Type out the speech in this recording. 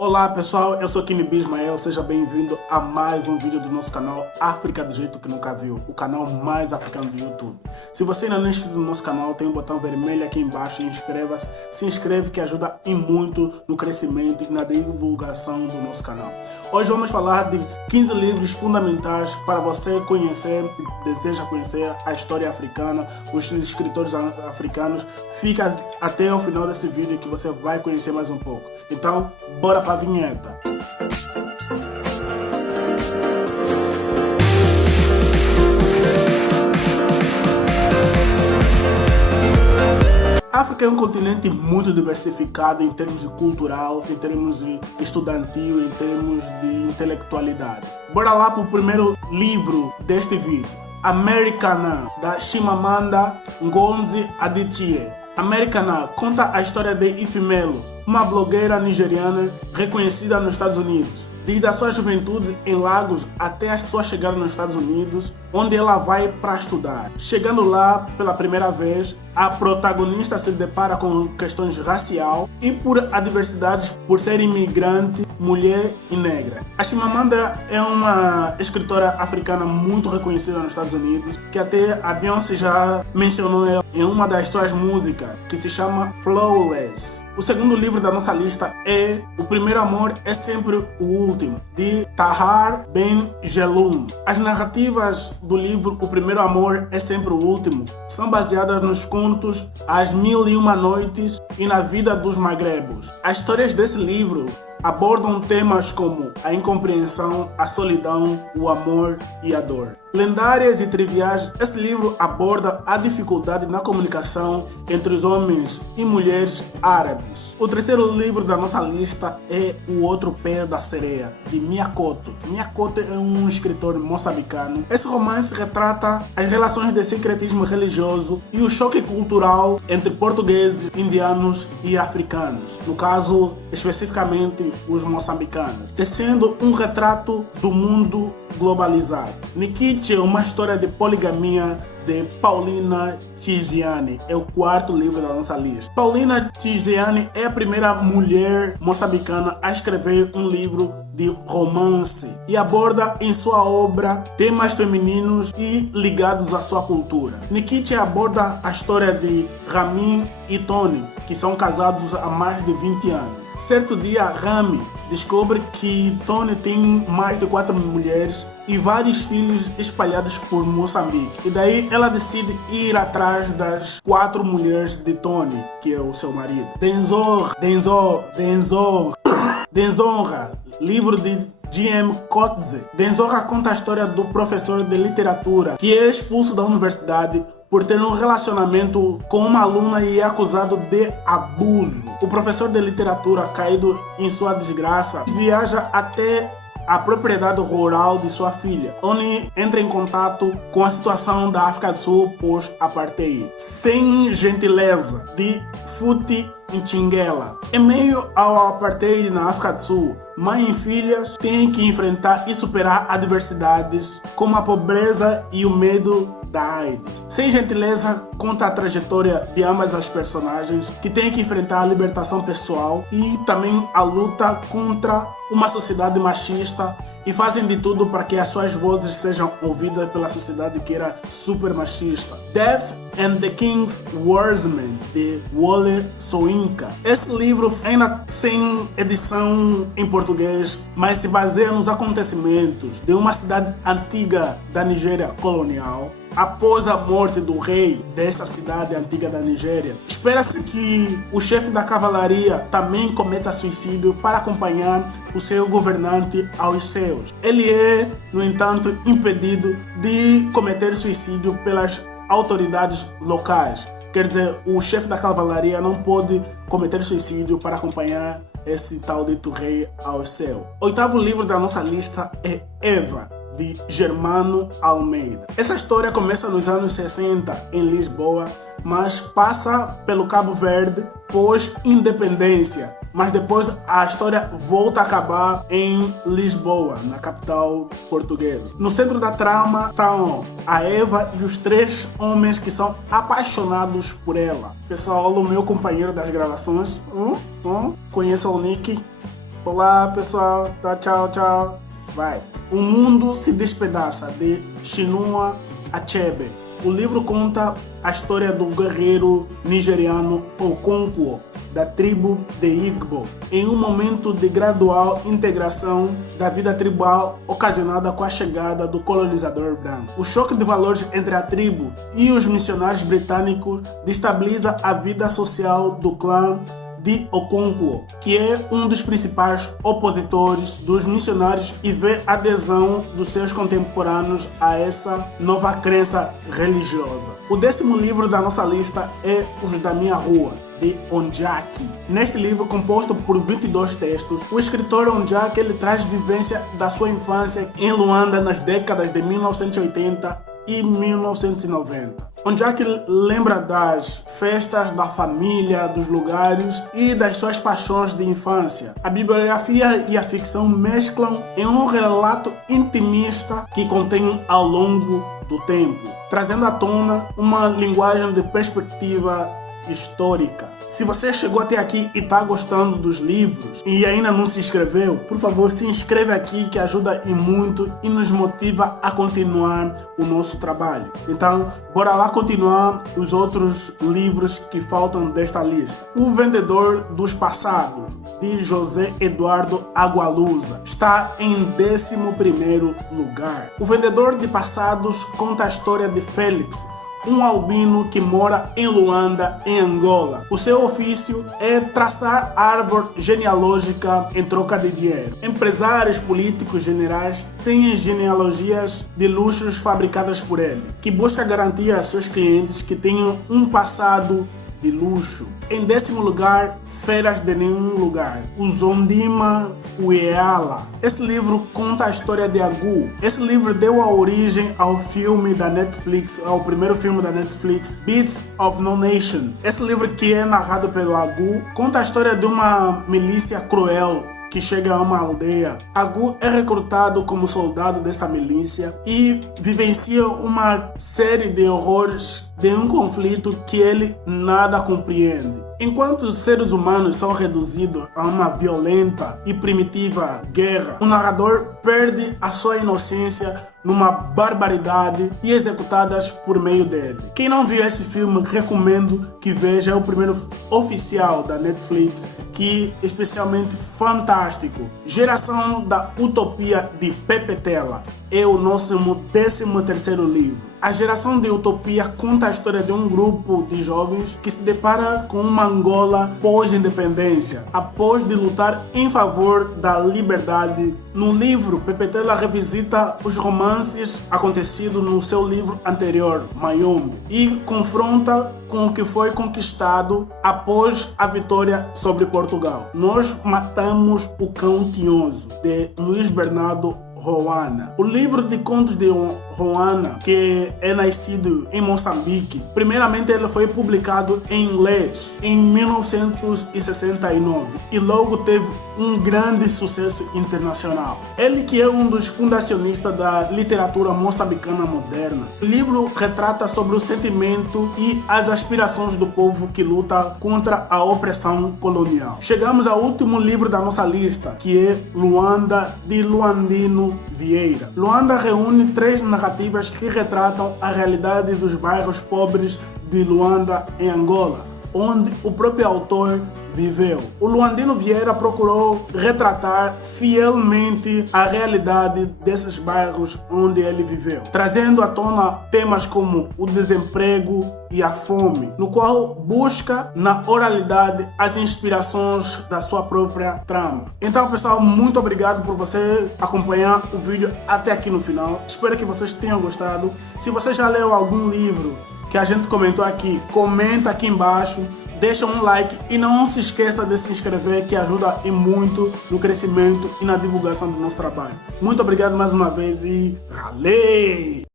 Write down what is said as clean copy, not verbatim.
Olá pessoal, eu sou Kini Bismael, seja bem-vindo a mais um vídeo do nosso canal África do Jeito que Nunca Viu, o canal mais africano do YouTube. Se você ainda não é inscrito no nosso canal, tem um botão vermelho aqui embaixo, inscreva-se, se inscreve que ajuda e muito no crescimento e na divulgação do nosso canal. Hoje vamos falar de 15 livros fundamentais para você conhecer, que deseja conhecer a história africana, os escritores africanos. Fica até o final desse vídeo que você vai conhecer mais um pouco. Então, bora para a vinheta. A África é um continente muito diversificado em termos de cultural, em termos de estudantil, em termos de intelectualidade. Bora lá para o primeiro livro deste vídeo. Americana, da Chimamanda Ngozi Adichie. Americana conta a história de Ifemelo, uma blogueira nigeriana reconhecida nos Estados Unidos. Desde a sua juventude em Lagos até a sua chegada nos Estados Unidos, onde ela vai para estudar. Chegando lá pela primeira vez, a protagonista se depara com questões racial e por adversidades por ser imigrante, mulher e negra. A Chimamanda é uma escritora africana muito reconhecida nos Estados Unidos, que até a Beyoncé já mencionou ela em uma das suas músicas, que se chama Flawless. O segundo livro da nossa lista é O Primeiro Amor é Sempre o Último, de Tahar Ben Jelloun. As narrativas do livro O Primeiro Amor é Sempre o Último são baseadas nos contos As Mil e Uma Noites e Na Vida dos Magrebos. As histórias desse livro abordam temas como a incompreensão, a solidão, o amor e a dor. Lendárias e triviais, esse livro aborda a dificuldade na comunicação entre os homens e mulheres árabes. O terceiro livro da nossa lista é O Outro Pé da Sereia, de Miyakoto. Miyakoto é um escritor moçambicano. Esse romance retrata as relações de sincretismo religioso e o choque cultural entre portugueses, indianos e africanos. No caso, especificamente os moçambicanos, tecendo um retrato do mundo globalizado. Nikite é uma história de poligamia de Paulina Tiziane. É o quarto livro da nossa lista. Paulina Tiziane é a primeira mulher moçambicana a escrever um livro de romance e aborda em sua obra temas femininos e ligados à sua cultura. Nikite aborda a história de Ramin e Tony, que são casados há mais de 20 anos. Certo dia, Rami descobre que Tony tem mais de 4 mulheres e vários filhos espalhados por Moçambique. E daí ela decide ir atrás das 4 mulheres de Tony, que é o seu marido. Denzonra, livro de G.M. Coetzee. Denzonra conta a história do professor de literatura que é expulso da universidade por ter um relacionamento com uma aluna e é acusado de abuso. O professor de literatura, caído em sua desgraça, viaja até a propriedade rural de sua filha, onde entra em contato com a situação da África do Sul pós-apartheid. Sem Gentileza, de Futi Nchingela. Em meio ao apartheid na África do Sul, mãe e filhas têm que enfrentar e superar adversidades como a pobreza e o medo da AIDS. Sem Gentileza conta a trajetória de ambas as personagens que têm que enfrentar a libertação pessoal e também a luta contra uma sociedade machista e fazem de tudo para que as suas vozes sejam ouvidas pela sociedade que era super machista. Death and the King's Warsman, de Wole Soyinka. Esse livro ainda sem edição em português, mas se baseia nos acontecimentos de uma cidade antiga da Nigéria colonial. Após a morte do rei dessa cidade antiga da Nigéria, espera-se que o chefe da cavalaria também cometa suicídio para acompanhar o seu governante aos céus. Ele é, no entanto, impedido de cometer suicídio pelas autoridades locais. Quer dizer, o chefe da cavalaria não pode cometer suicídio para acompanhar esse tal dito rei ao céu. O oitavo livro da nossa lista é Eva, de Germano Almeida. Essa história começa nos anos 60 em Lisboa, mas passa pelo Cabo Verde pós-independência. Mas depois a história volta a acabar em Lisboa, na capital portuguesa. No centro da trama estão a Eva e os 3 homens que são apaixonados por ela. Pessoal, o meu companheiro das gravações, conheçam o Nick. Olá, pessoal. Tá, tchau, tchau. Vai. O Mundo se Despedaça, de Chinua Achebe. O livro conta a história do guerreiro nigeriano Okonkwo, da tribo de Igbo, em um momento de gradual integração da vida tribal ocasionada com a chegada do colonizador branco. O choque de valores entre a tribo e os missionários britânicos destabiliza a vida social do clã de Okonkwo, que é um dos principais opositores dos missionários e vê adesão dos seus contemporâneos a essa nova crença religiosa. O 10º livro da nossa lista é Os da Minha Rua, de Onjaki. Neste livro, composto por 22 textos, o escritor Onjaki ele traz vivência da sua infância em Luanda nas décadas de 1980 e 1990. Onjaki lembra das festas, da família, dos lugares e das suas paixões de infância. A bibliografia e a ficção mesclam em um relato intimista que contém ao longo do tempo, trazendo à tona uma linguagem de perspectiva histórica. Se você chegou até aqui e está gostando dos livros e ainda não se inscreveu, por favor, se inscreve aqui que ajuda e muito e nos motiva a continuar o nosso trabalho. Então, bora lá continuar os outros livros que faltam desta lista. O Vendedor dos Passados, de José Eduardo Agualusa, está em 11º lugar. O Vendedor de Passados conta a história de Félix, um albino que mora em Luanda, em Angola. O seu ofício é traçar árvore genealógica em troca de dinheiro. Empresários, políticos, generais têm genealogias de luxos fabricadas por ele, que busca garantir a seus clientes que tenham um passado de luxo. Em 10º lugar, Feras de Nenhum Lugar, o Zondima Ueala. Esse livro conta a história de Agu. Esse livro deu a origem ao filme da Netflix, ao primeiro filme da Netflix, Beats of No Nation. Esse livro, que é narrado pelo Agu, conta a história de uma milícia cruel que chega a uma aldeia. Agu é recrutado como soldado desta milícia e vivencia uma série de horrores de um conflito que ele nada compreende. Enquanto os seres humanos são reduzidos a uma violenta e primitiva guerra, o narrador perde a sua inocência numa barbaridade e executadas por meio dele. Quem não viu esse filme, recomendo que veja. É o primeiro oficial da Netflix, que é especialmente fantástico. Geração da Utopia, de Pepe Tela, é o nosso 13º livro. A Geração de Utopia conta a história de um grupo de jovens que se depara com uma Angola pós-independência, após de lutar em favor da liberdade. No livro, Pepe Tela revisita os romances acontecidos no seu livro anterior, Mayombe, e confronta com o que foi conquistado após a vitória sobre Portugal. Nós Matamos o Cão Tinhoso, de Luiz Bernardo Roana. O livro de contos de Roana, que é nascido em Moçambique, primeiramente ele foi publicado em inglês em 1969 e logo teve um grande sucesso internacional. Ele que é um dos fundacionistas da literatura moçambicana moderna. O livro retrata sobre o sentimento e as aspirações do povo que luta contra a opressão colonial. Chegamos ao último livro da nossa lista, que é Luanda, de Luandino Vieira. Luanda reúne 3 narrativas que retratam a realidade dos bairros pobres de Luanda, em Angola, onde o próprio autor viveu. O Luandino Vieira procurou retratar fielmente a realidade desses bairros onde ele viveu, trazendo à tona temas como o desemprego e a fome, no qual busca na oralidade as inspirações da sua própria trama. Então, pessoal, muito obrigado por você acompanhar o vídeo até aqui no final. Espero que vocês tenham gostado. Se você já leu algum livro que a gente comentou aqui, comenta aqui embaixo, deixa um like e não se esqueça de se inscrever, que ajuda e muito no crescimento e na divulgação do nosso trabalho. Muito obrigado mais uma vez e ralei!